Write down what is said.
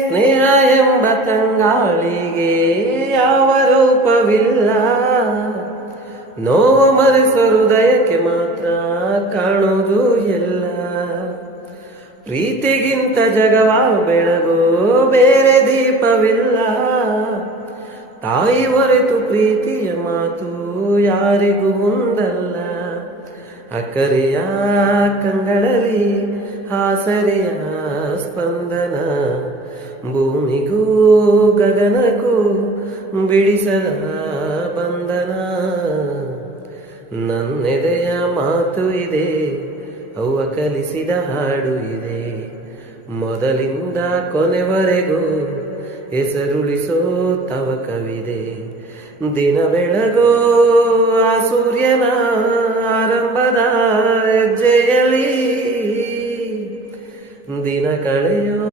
ಸ್ನೇಹ ಎಂಬ ತಂಗಾಳಿಗೆ ಯಾವ ರೂಪವಿಲ್ಲ, ನೋವು ಮರೆಸೋ ಹೃದಯಕ್ಕೆ ಮಾತ್ರ ಕಾಣುವುದು ಎಲ್ಲ. ಪ್ರೀತಿಗಿಂತ ಜಗವ ಬೆಳಗೋ ಬೇರೆ ದೀಪವಿಲ್ಲ, ತಾಯಿ ಹೊರೆತು ಪ್ರೀತಿಯ ಮಾತು ಯಾರಿಗೂ ಒಂದಲ್ಲ. ಅಕ್ಕರೆಯ ಕಂಗಳಲ್ಲಿ ಆಸರೆಯ ಸ್ಪಂದನ, ಭೂಮಿಗೂ ಗಗನಕ್ಕೂ ಬಿಡಿಸದ ಬಂಧನ. ನನ್ನೆದೆಯ ಮಾತು ಇದೆ, ಅವ್ವ ಕಲಿಸಿದ ಹಾಡು ಇದೆ, ಮೊದಲಿಂದ ಕೊನೆವರೆಗೂ ಹೆಸರುಳಿಸೋ ತವಕವಿದೆ. ದಿನ ಬೆಳಗೋ ಆ ಸೂರ್ಯನ ಆರಂಭದ ಹೆಜ್ಜೆಯಲ್ಲಿ ದಿನ ಕಳೆಯೋ